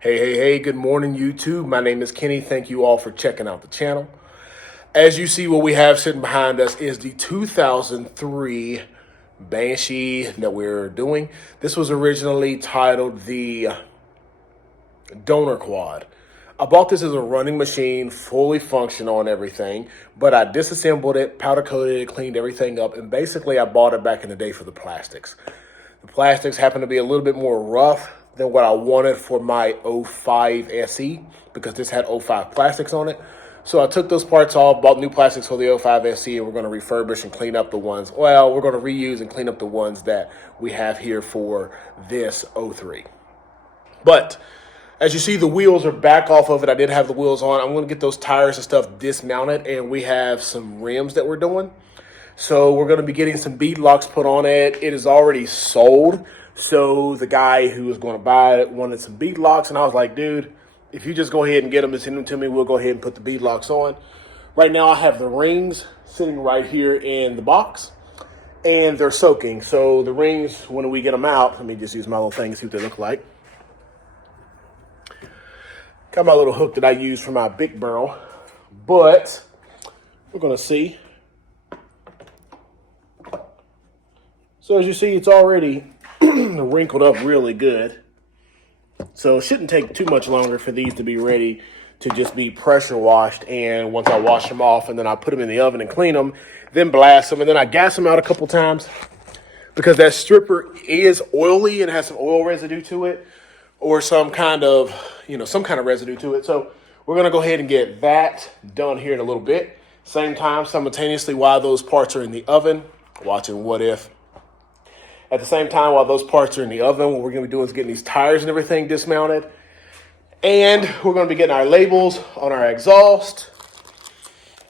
Hey, good morning, YouTube. My name is Kenny. Thank you all for checking out the channel. As you see, what we have sitting behind us is the 2003 Banshee that we're doing. This was originally titled the Donor Quad. I bought this as a running machine, fully functional and everything, but I disassembled it, powder coated it, cleaned everything up, and basically I bought it back in the day for the plastics. The plastics happen to be a little bit more rough than what I wanted for my '05 SE because this had '05 plastics on it. So I took those parts off, bought new plastics for the '05 SE, and we're going to refurbish and clean up the ones. Well, we're going to reuse and clean up the ones that we have here for this '03. But as you see, the wheels are back off of it. I did have the wheels on. I'm going to get those tires and stuff dismounted, and we have some rims that we're doing. So we're going to be getting some bead locks put on it. It is already sold. So the guy who was going to buy it wanted some bead locks. And I was like, dude, if you just go ahead and get them and send them to me, we'll go ahead and put the bead locks on. Right now I have the rings sitting right here in the box. And they're soaking. So the rings, when we get them out, let me just use my little thing to see what they look like. Got my little hook that I use for my big barrel. But we're going to see. So as you see, it's already wrinkled up really good. So it shouldn't take too much longer for these to be ready to just be pressure washed. And once I wash them off and then I put them in the oven and clean them, then blast them. And then I gas them out a couple times because that stripper is oily and has some oil residue to it or some kind of residue to it. So we're going to go ahead and get that done here in a little bit. Same time, simultaneously, while those parts are in the oven, watching What If. At the same time, while those parts are in the oven, what we're going to be doing is getting these tires and everything dismounted. And we're going to be getting our labels on our exhaust.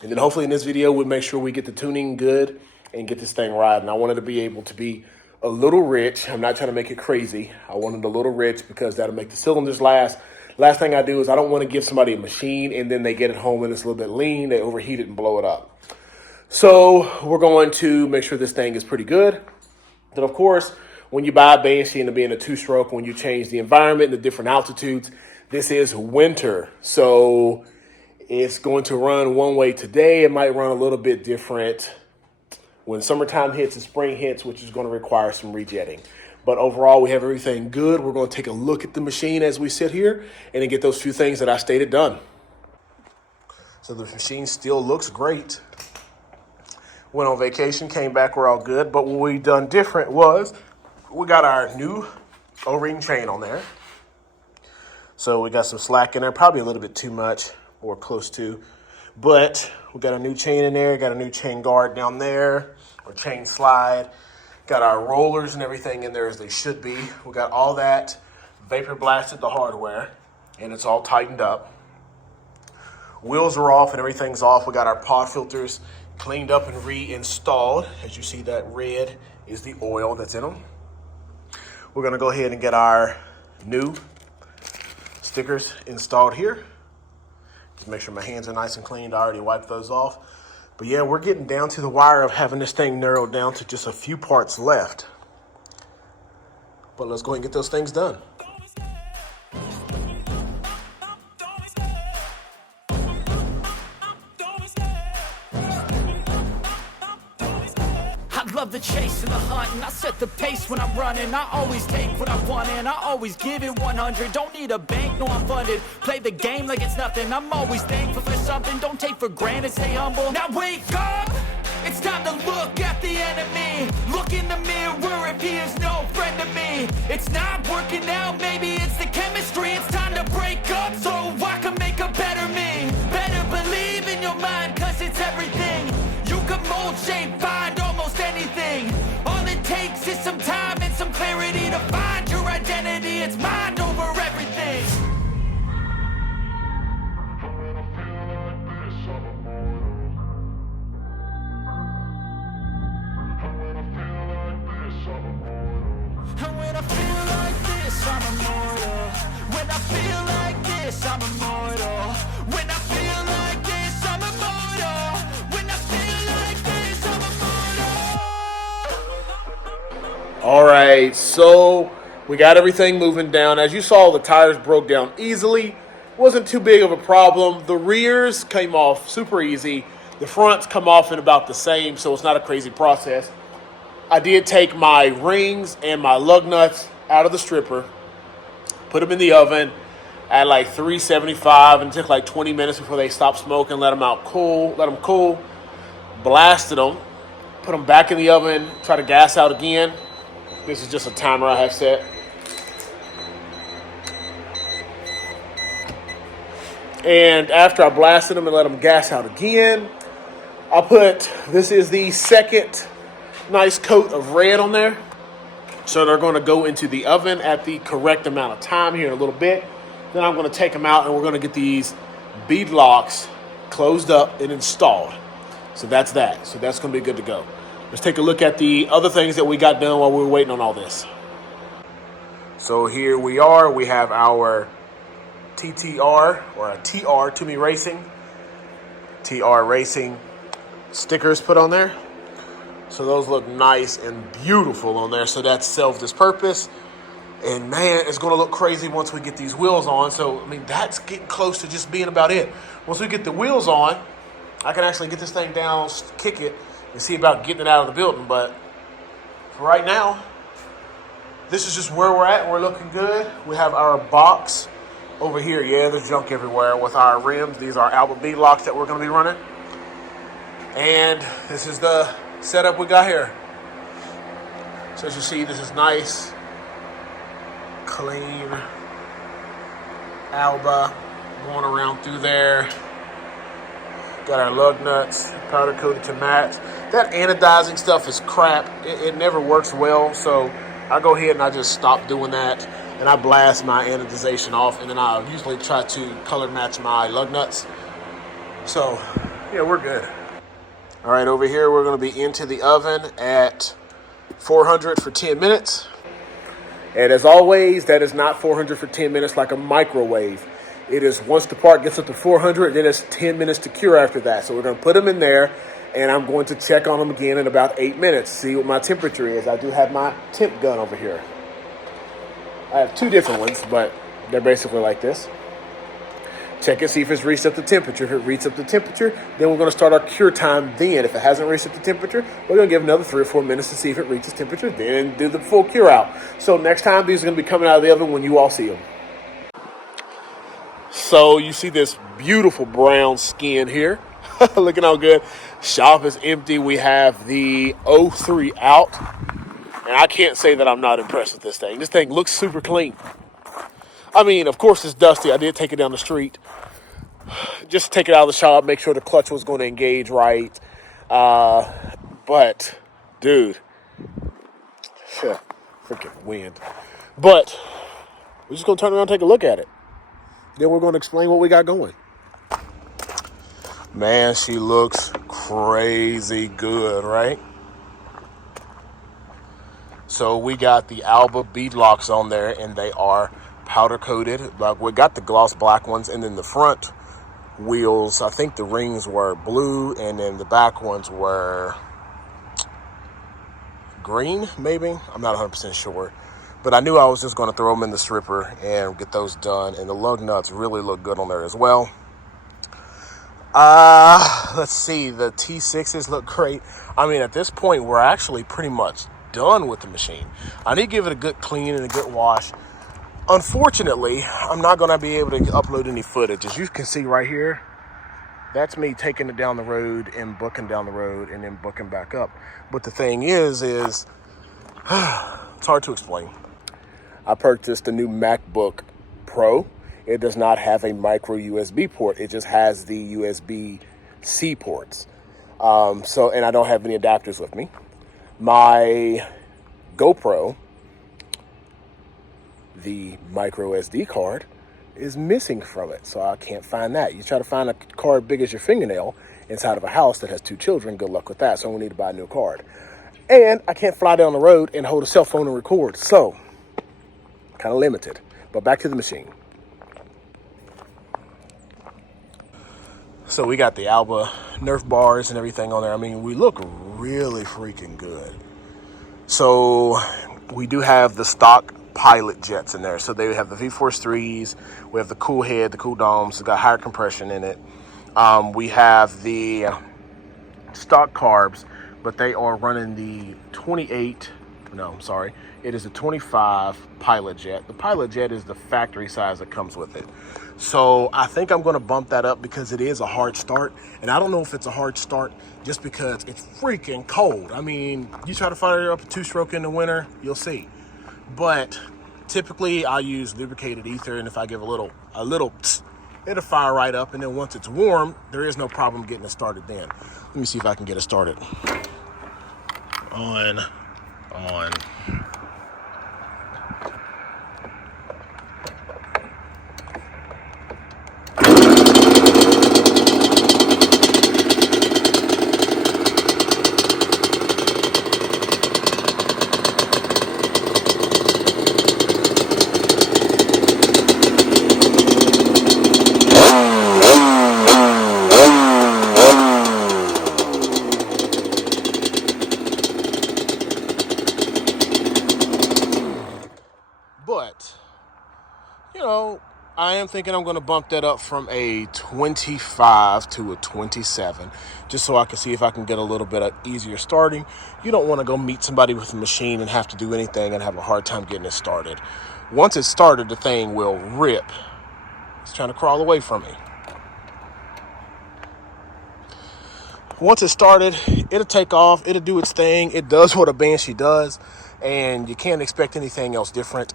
And then hopefully in this video, we'll make sure we get the tuning good and get this thing riding. I wanted to be able to be a little rich. I'm not trying to make it crazy. I wanted a little rich because that'll make the cylinders last. Last thing I do is I don't want to give somebody a machine and then they get it home and it's a little bit lean. They overheat it and blow it up. So we're going to make sure this thing is pretty good. Then, of course, when you buy a Banshee and being a two-stroke, when you change the environment and the different altitudes, this is winter. So it's going to run one way today. It might run a little bit different when summertime hits and spring hits, which is going to require some rejetting. But overall, we have everything good. We're going to take a look at the machine as we sit here and then get those few things that I stated done. So the machine still looks great. Went on vacation, came back, we're all good. But what we done different was we got our new O-ring chain on there. So we got some slack in there, probably a little bit too much or close to. But we got a new chain in there, got a new chain guard down there, or chain slide. Got our rollers and everything in there as they should be. We got all that vapor blasted the hardware, and it's all tightened up. Wheels are off and everything's off. We got our pod filters cleaned up and reinstalled. As you see, that red is the oil that's in them. We're gonna go ahead and get our new stickers installed here. Just make sure my hands are nice and clean. I already wiped those off. But yeah, we're getting down to the wire of having this thing narrowed down to just a few parts left. But let's go ahead and get those things done. Love the chase and the hunt, and I set the pace when I'm running. I always take what I want and I always give it 100. Don't need a bank, no I'm funded. Play the game like it's nothing. I'm always thankful for something. Don't take for granted, stay humble. Now wake up! It's time to look at the enemy. Look in the mirror if he is no friend to me. It's not working out, maybe it's the chemistry. It's time to break up so I can make a better me. Better believe in your mind, cause it's everything. You can mold, shape, find almost anything. All it takes is some time and some clarity to find your identity. It's mind over everything. And when I feel like this, I'm immortal. When I feel like this, I'm immortal. When I feel like this, I'm immortal. When I feel like this, I'm immortal. All right, so We got everything moving down. As you saw, the tires broke down easily. Wasn't too big of a problem. The rears came off super easy. The fronts come off in about the same, so it's not a crazy process. I did take my rings and my lug nuts out of the stripper, put them in the oven at like 375, and it took like 20 minutes before they stopped smoking. Let them cool, blasted them, put them back in the oven, try to gas out again. This is just a timer I have set. And after I blasted them and let them gas out again, this is the second nice coat of red on there. So they're going to go into the oven at the correct amount of time here in a little bit. Then I'm going to take them out and we're going to get these bead locks closed up and installed. So that's that. So that's going to be good to go. Let's take a look at the other things that we got done while we were waiting on all this. So here we are. We have our TTR or a TR to me Racing. TR Racing stickers put on there. So those look nice and beautiful on there. So that serves this purpose. And man, it's going to look crazy once we get these wheels on. So, I mean, that's getting close to just being about it. Once we get the wheels on, I can actually get this thing down, kick it, and see about getting it out of the building. But for right now, this is just where we're at. We're looking good. We have our box over here. Yeah, there's junk everywhere with our rims. These are Alba bead locks that we're going to be running. And this is the setup we got here. So as you see, this is nice, clean Alba going around through there. Got our lug nuts powder coated to match. That anodizing stuff is crap. It never works well, so I go ahead and I just stop doing that, and I blast my anodization off, and then I usually try to color match my lug nuts. So yeah, we're good. All right, over here we're going to be into the oven at 400 for 10 minutes. And as always, that is not 400 for 10 minutes like a microwave. It is once the part gets up to 400, then it's 10 minutes to cure after that. So we're going to put them in there, and I'm going to check on them again in about 8 minutes, see what my temperature is. I do have my temp gun over here. I have two different ones, but they're basically like this. Check it, see if it's reached up to temperature. If it reaches up to temperature, then we're going to start our cure time then. If it hasn't reached up to temperature, we're going to give another 3 or 4 minutes to see if it reaches temperature, then do the full cure out. So next time, these are going to be coming out of the oven when you all see them. So you see this beautiful brown skin here. Looking all good. Shop is empty. We have the 03 out. And I can't say that I'm not impressed with this thing. This thing looks super clean. I mean, of course it's dusty. I did take it down the street. Just take it out of the shop, make sure the clutch was going to engage right. But, dude, freaking wind. But we're just going to turn around and take a look at it. Then we're going to explain what we got going. Man, she looks crazy good, right? So we got the Alba bead locks on there, and they are powder coated. Like, we got the gloss black ones, and then the front wheels, I think the rings were blue, and then the back ones were green, maybe. I'm not 100% sure. But I knew I was just going to throw them in the stripper and get those done. And the lug nuts really look good on there as well. Let's see. The T6s look great. I mean, at this point, we're actually pretty much done with the machine. I need to give it a good clean and a good wash. Unfortunately, I'm not going to be able to upload any footage. As you can see right here, that's me taking it down the road and booking down the road and then booking back up. But the thing is it's hard to explain. I purchased the new MacBook Pro. It does not have a micro USB port. It just has the USB-C ports. And I don't have any adapters with me. My GoPro, the micro SD card, is missing from it, so I can't find that. You try to find a card big as your fingernail inside of a house that has 2 children, good luck with that. So I'm gonna need to buy a new card. And I can't fly down the road and hold a cell phone and record, so kind of limited. But back to the machine. So we got the Alba Nerf bars and everything on there. I mean, we look really freaking good. So we do have the stock pilot jets in there. So they have the V-Force 3s. We have the cool head, the cool domes. It's got higher compression in it. We have the stock carbs, but they are running the 28. No, I'm sorry. It is a 25 pilot jet. The pilot jet is the factory size that comes with it. So I think I'm going to bump that up because it is a hard start. And I don't know if it's a hard start just because it's freaking cold. I mean, you try to fire up a 2-stroke in the winter, you'll see. But typically I use lubricated ether, and if I give a little tss, it'll fire right up. And then once it's warm, there is no problem getting it started then. Let me see if I can get it started. On. But, you know, I am thinking I'm going to bump that up from a 25 to a 27, just so I can see if I can get a little bit of easier starting. You don't want to go meet somebody with a machine and have to do anything and have a hard time getting it started. Once it's started, the thing will rip. It's trying to crawl away from me. Once it's started, it'll take off. It'll do its thing. It does what a Banshee does, and you can't expect anything else different.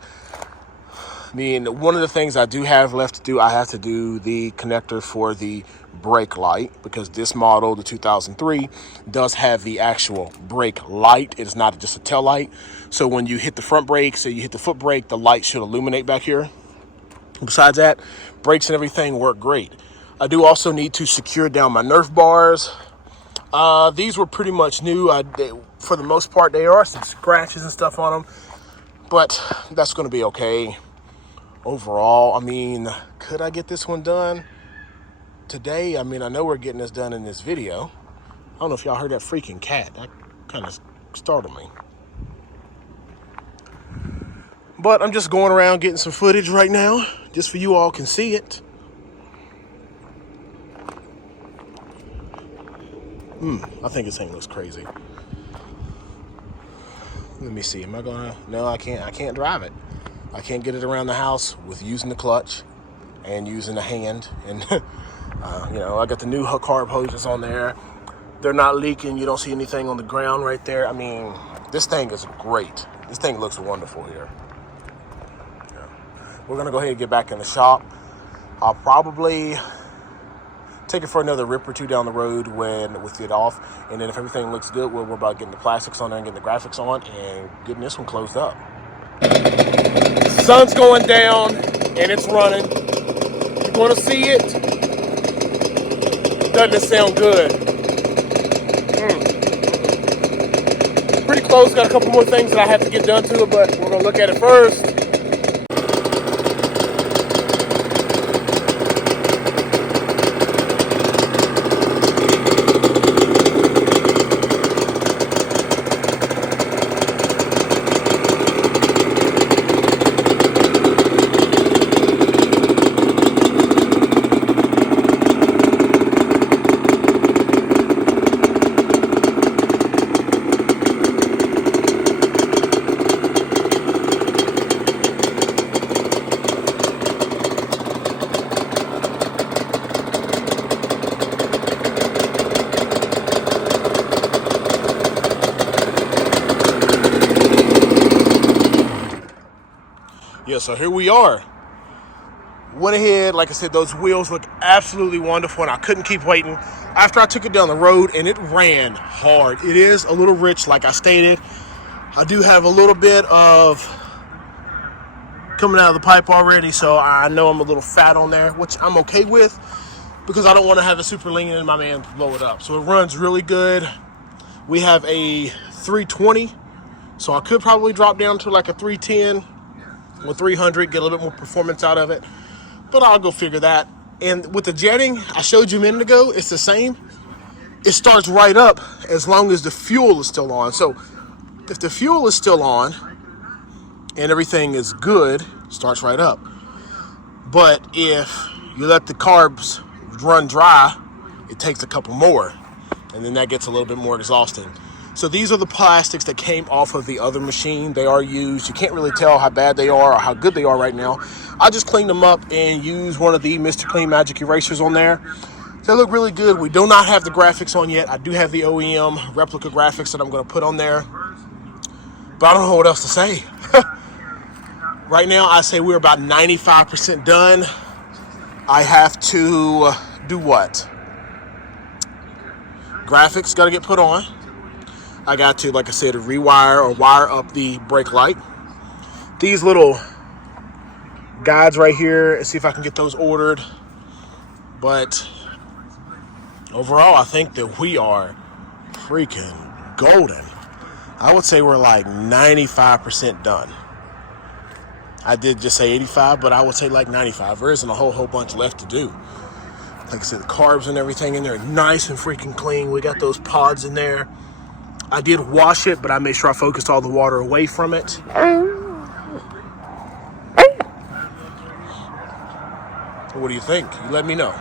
I mean, one of the things I do have left to do, I have to do the connector for the brake light, because this model, the 2003, does have the actual brake light. It is not just a tail light. So when you hit the front brake, so you hit the foot brake, the light should illuminate back here. Besides that, brakes and everything work great. I do also need to secure down my Nerf bars. These were pretty much new. For the most part, there are some scratches and stuff on them, but that's going to be okay. Overall, I mean, could I get this one done today? I mean, I know we're getting this done in this video. I don't know if y'all heard that freaking cat. That kind of startled me. But I'm just going around getting some footage right now, just so you all can see it. I think this thing looks crazy. Let me see. Am I gonna? No, I can't. I can't drive it. I can't get it around the house with using the clutch and using the hand. And, you know, I got the new carb hoses on there. They're not leaking. You don't see anything on the ground right there. I mean, this thing is great. This thing looks wonderful here. Yeah. We're going to go ahead and get back in the shop. I'll probably take it for another rip or two down the road with it off. And then if everything looks good, we're about getting the plastics on there and getting the graphics on and getting this one closed up. Sun's going down and it's running. You're going to see it. Doesn't it sound good? Pretty close. Got a couple more things that I have to get done to it, but we're going to look at it first. Yeah, so here we are. Went ahead, like I said, those wheels look absolutely wonderful, and I couldn't keep waiting. After I took it down the road, and it ran hard. It is a little rich, like I stated. I do have a little bit of coming out of the pipe already, so I know I'm a little fat on there, which I'm okay with, because I don't want to have it super lean and my man blow it up. So it runs really good. We have a 320, so I could probably drop down to like a 310 or 300, get a little bit more performance out of it, but I'll go figure that. And with the jetting, I showed you a minute ago, it's the same. It starts right up as long as the fuel is still on. So if the fuel is still on, and everything is good, starts right up. But if you let the carbs run dry, it takes a couple more, and then that gets a little bit more exhausting. So these are the plastics that came off of the other machine. They are used. You can't really tell how bad they are or how good they are right now. I just cleaned them up and used one of the Mr. Clean Magic erasers on there. They look really good. We do not have the graphics on yet. I do have the OEM replica graphics that I'm going to put on there. But I don't know what else to say. Right now, I say we're about 95% done. I have to do what? Graphics got to get put on. I got to, like I said, rewire or wire up the brake light. These little guides right here, see if I can get those ordered. But overall, I think that we are freaking golden. I would say we're like 95% done. I did just say 85, but I would say like 95. There isn't a whole bunch left to do. Like I said, the carbs and everything in there nice and freaking clean. We got those pods in there. I did wash it, but I made sure I focused all the water away from it. What do you think? You let me know.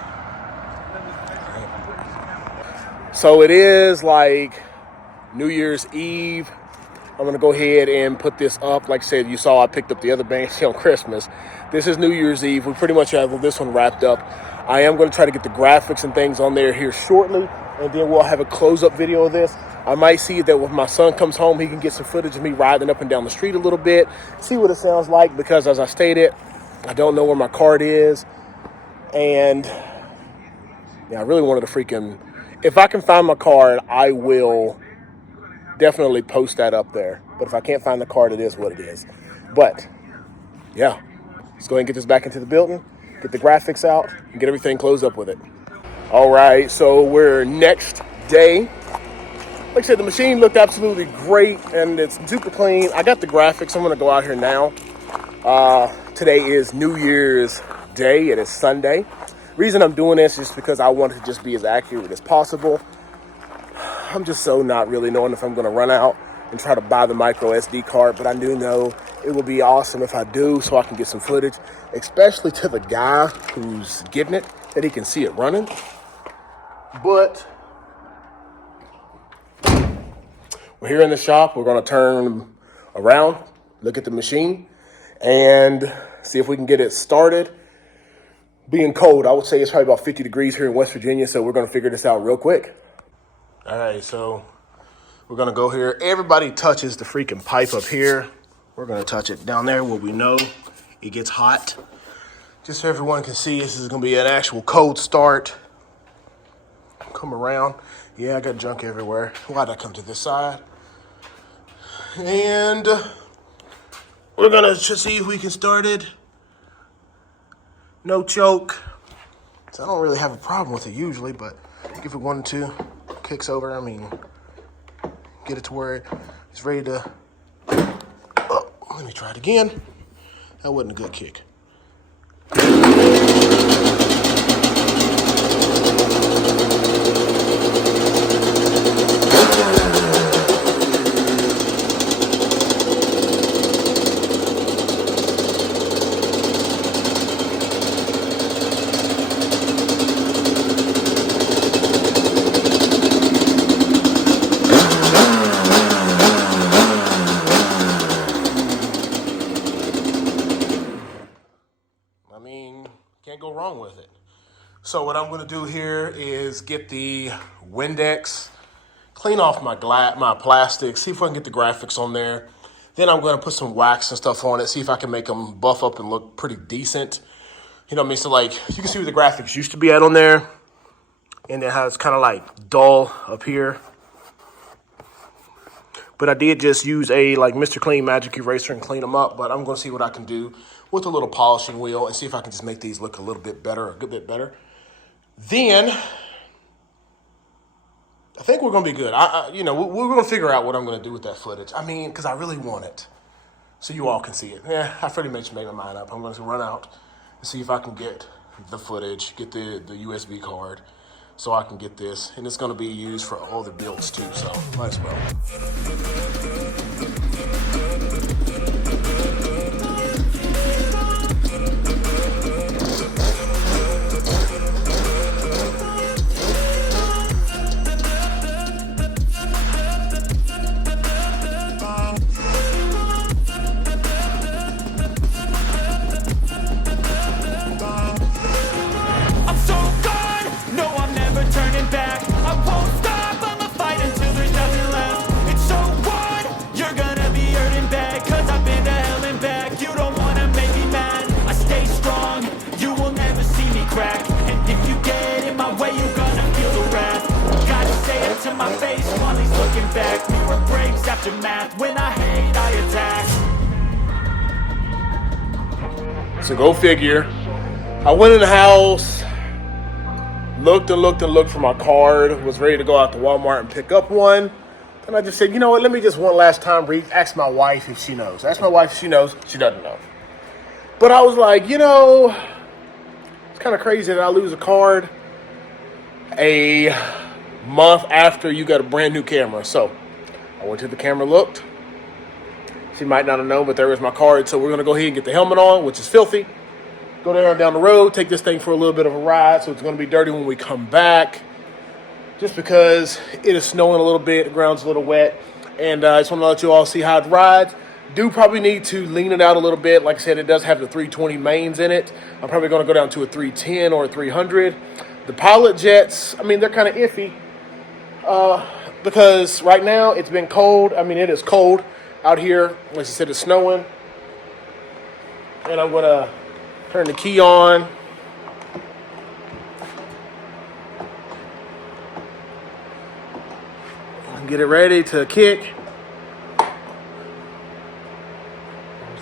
So it is like New Year's Eve. I'm going to go ahead and put this up. Like I said, you saw I picked up the other Banshee on Christmas. This is New Year's Eve. We pretty much have this one wrapped up. I am going to try to get the graphics and things on there here shortly, and then we'll have a close-up video of this. I might see that when my son comes home, he can get some footage of me riding up and down the street a little bit, see what it sounds like, because as I stated, I don't know where my card is. And yeah, I really wanted to freaking, if I can find my card, I will definitely post that up there. But if I can't find the card, it is what it is. But yeah, let's go ahead and get this back into the building, get the graphics out, and get everything closed up with it. All right, so we're next day. Like I said, the machine looked absolutely great, and it's super clean. I got the graphics. I'm going to go out here now. Today is New Year's Day. It is Sunday. Reason I'm doing this is because I want it to just be as accurate as possible. I'm just so not really knowing if I'm going to run out and try to buy the micro SD card, but I do know it will be awesome if I do, so I can get some footage, especially to the guy who's getting it, that he can see it running. But we're here in the shop. We're going to turn around, look at the machine, and see if we can get it started. Being cold, I would say it's probably about 50 degrees here in West Virginia, so we're going to figure this out real quick. All right, so we're going to go here. Everybody touches the freaking pipe up here. We're going to touch it down there where we know it gets hot. Just so everyone can see, this is going to be an actual cold start. Come around. Yeah, I got junk everywhere. Why'd I come to this side? And we're going to just see if we can start it. No choke. So I don't really have a problem with it usually, but if it wanted to, kicks over, I mean, get it to where it's ready to, oh, let me try it again. That wasn't a good kick. Can't go wrong with it. So what I'm going to do here is get the Windex, clean off my plastic, see if I can get the graphics on there. Then I'm going to put some wax and stuff on it, see if I can make them buff up and look pretty decent. You know what I mean? So like, you can see where the graphics used to be at on there, and then how it's kind of like dull up here. But I did just use a like Mr. Clean Magic Eraser and clean them up. But I'm going to see what I can do with a little polishing wheel and see if I can just make these look a little bit better, a good bit better. Then I think we're going to be good. We're going to figure out what I'm going to do with that footage. I mean, because I really want it so you all can see it. Yeah, I pretty much made my mind up. I'm going to run out and see if I can get the footage, get the USB card, so I can get this. And it's going to be used for other builds too, so might as well. aftermath. When I hate, I attack. So go figure. I went in the house, looked and looked and looked for my card, was ready to go out to Walmart and pick up one. And I just said, you know what, let me just one last time ask my wife if she knows. Ask my wife if she knows. She doesn't know. But I was like, you know, it's kind of crazy that I lose a card a month after you got a brand new camera. So I went to the camera, looked. She might not have known, but there was my card. So we're going to go ahead and get the helmet on, which is filthy. Go there and down the road, take this thing for a little bit of a ride. So it's going to be dirty when we come back. Just because it is snowing a little bit, the ground's a little wet. And I just want to let you all see how it rides. Do probably need to lean it out a little bit. Like I said, it does have the 320 mains in it. I'm probably going to go down to a 310 or a 300. The Pilot Jets, I mean, they're kind of iffy. Because right now it's been cold. I mean, it is cold out here. Like I said, it's snowing. And I'm going to turn the key on. Get it ready to kick. Let's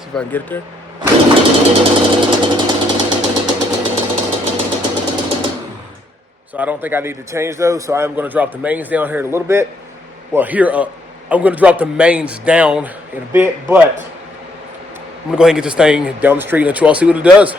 see if I can get it there. So I don't think I need to change those. So I am going to drop the mains down here in a little bit. Well, here, I'm going to drop the mains down in a bit, but I'm going to go ahead and get this thing down the street and let you all see what it does.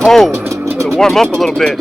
Cold. It'll warm up a little bit.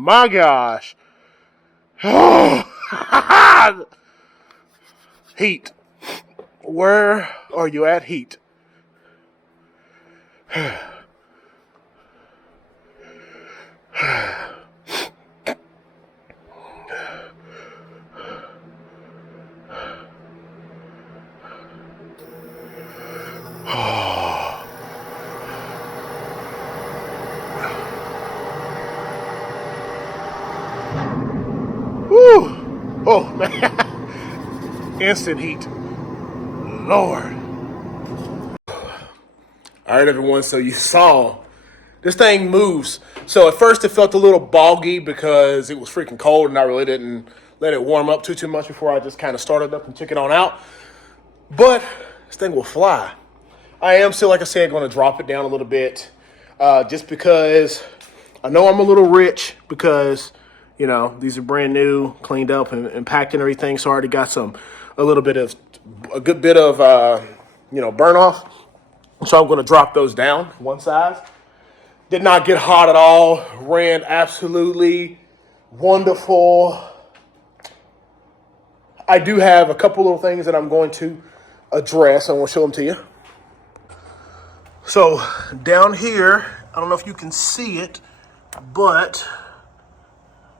my gosh. Heat. Where are you at, Heat? Whew. Oh, man. Instant heat. Lord. All right, everyone. So you saw this thing moves. So at first it felt a little boggy because it was freaking cold and I really didn't let it warm up too much before I just kind of started up and took it on out. But this thing will fly. I am still, like I said, going to drop it down a little bit just because I know I'm a little rich because, you know, these are brand new, cleaned up and packed and everything. So I already got a good bit of, burn off. So I'm going to drop those down one size. Did not get hot at all. Ran absolutely wonderful. I do have a couple little things that I'm going to address. I want to show them to you. So down here, I don't know if you can see it, but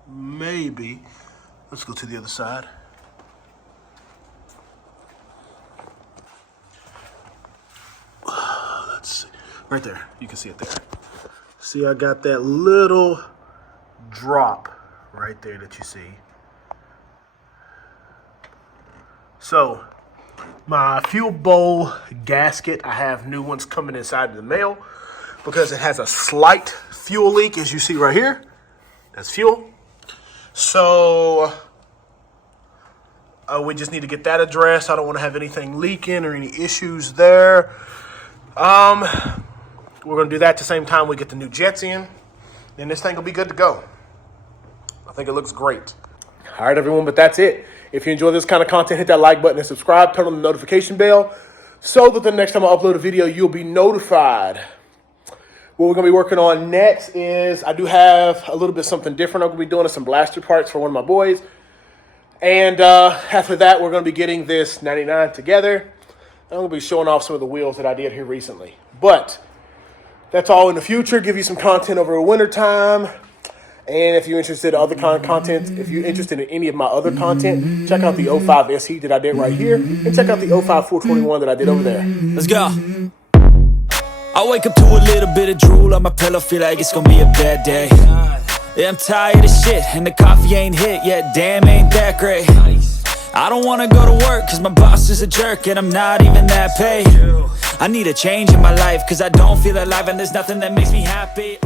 maybe. Let's go to the other side. Let's see. Right there. You can see it there. See, I got that little drop right there that you see. So, my fuel bowl gasket, I have new ones coming inside the mail because it has a slight fuel leak, as you see right here. That's fuel. So, we just need to get that addressed. I don't want to have anything leaking or any issues there. We're going to do that at the same time we get the new jets in. Then this thing will be good to go. I think it looks great. All right, everyone, but that's it. If you enjoy this kind of content, hit that like button and subscribe. Turn on the notification bell so that the next time I upload a video, you'll be notified. What we're going to be working on next is I do have a little bit something different. I'm going to be doing some blaster parts for one of my boys. And after that, we're going to be getting this 99 together. I'm going to be showing off some of the wheels that I did here recently. But that's all in the future. Give you some content over the winter time. And if you're interested in other kind of content, if you're interested in any of my other content, check out the 05 SE that I did right here. And check out the 05 421 that I did over there. Let's go. I wake up to a little bit of drool on my pillow, feel like it's gonna be a bad day. Yeah, I'm tired of shit, and the coffee ain't hit yet, damn, ain't that great. I don't wanna go to work, cause my boss is a jerk, and I'm not even that paid. I need a change in my life, cause I don't feel alive, and there's nothing that makes me happy.